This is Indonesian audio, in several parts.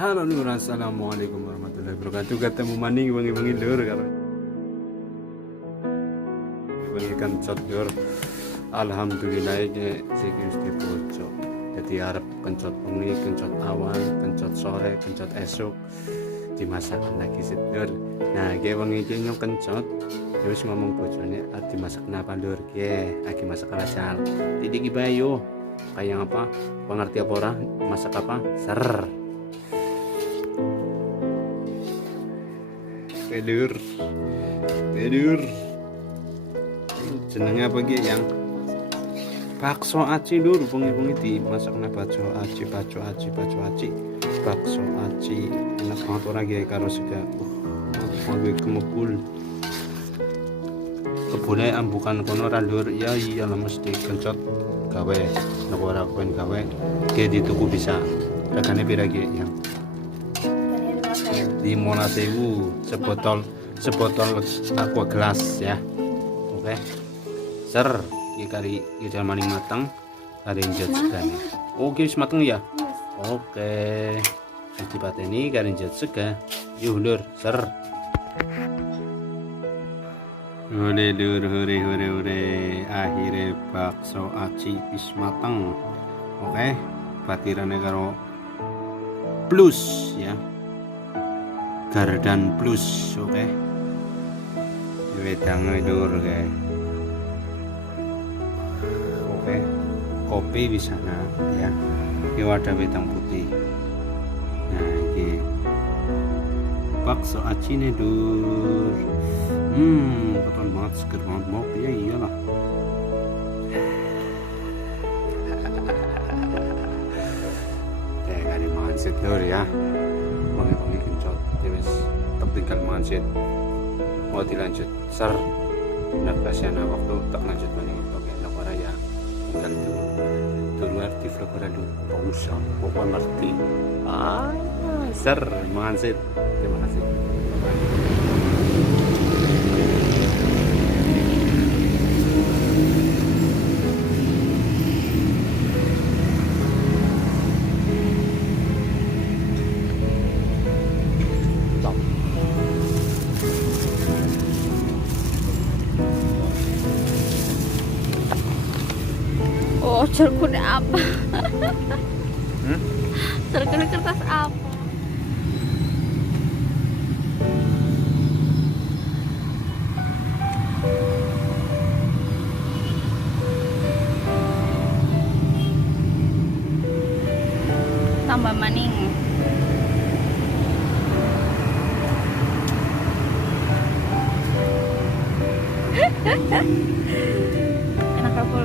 Halo Nur, assalamualaikum warahmatullahi wabarakatuh. Ketemu maning wengi-wengi lur karo. Wengi kencot lur. Alhamdulillah iki wis dibojo. Dadi arep kencot bengi, kencot awan, kencot sore, kencot esuk. Dimasakan lagi sih lur. Nah, iki wengi iki nyong kencot. Ya wis ngomong bojone, dimasak kenapa lur? Lagi masak rajal. Titik iki bae yo. Kayak apa? Pengerti apa ora? Masak apa? Ser. Tidur jenenge apa iki yang bakso aci lur, bengi-bengi dimasak nang bakso aci bakso aci enak banget ora iki karo sega gue kemepul kebule ambukan kono ora lur. Ya iyalah mesti kencot gawe nek ora kowen gawe ge dituku bisa regane pira iki yang 15.000 sebotol aqua gelas ya. Oke. Ser iki kari iki maning mateng kari njot segane. Oke wis mateng ya. Oke. Wis dipateni kari njot sega. Yuh lur, ser. Hore lur, hore. Akhire bakso aci wis mateng. Oke. Batirane karo plus ya. Gardan plus, oke. Wedang lur kae. Oke. Kopi di sana ya. Ini wadah wedang putih. Nah, ini bakso acine lur. Keton banget, seger banget mau ya iyalah. Kayak gak dimakan lur ya. Wangi-wangi kencot wis tinggal mansit mau dilanjut ser nak kasihan waktu tak lanjut maning oke nak ora ya tinggal dulu di vlog ora dulu usah pokok ngerti ser mansit. Terima kasih. Oh, cerkunnya apa? Cerkunnya kertas apa? Tambah maning. Enak apa?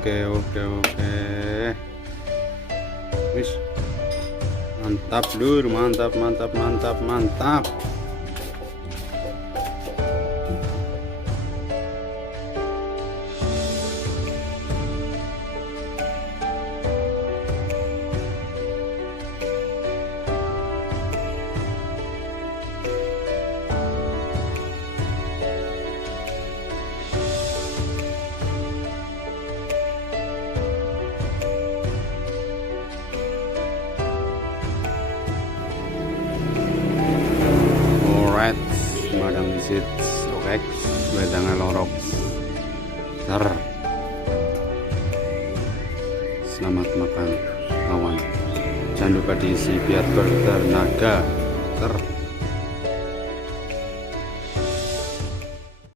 Oke. Wis. Mantap, Lur. Mantap. Alright, madam visit. Oke, wedangnya lorok. Ter. Selamat makan, kawan. Jangan lupa diisi biar bertenaga. Ter.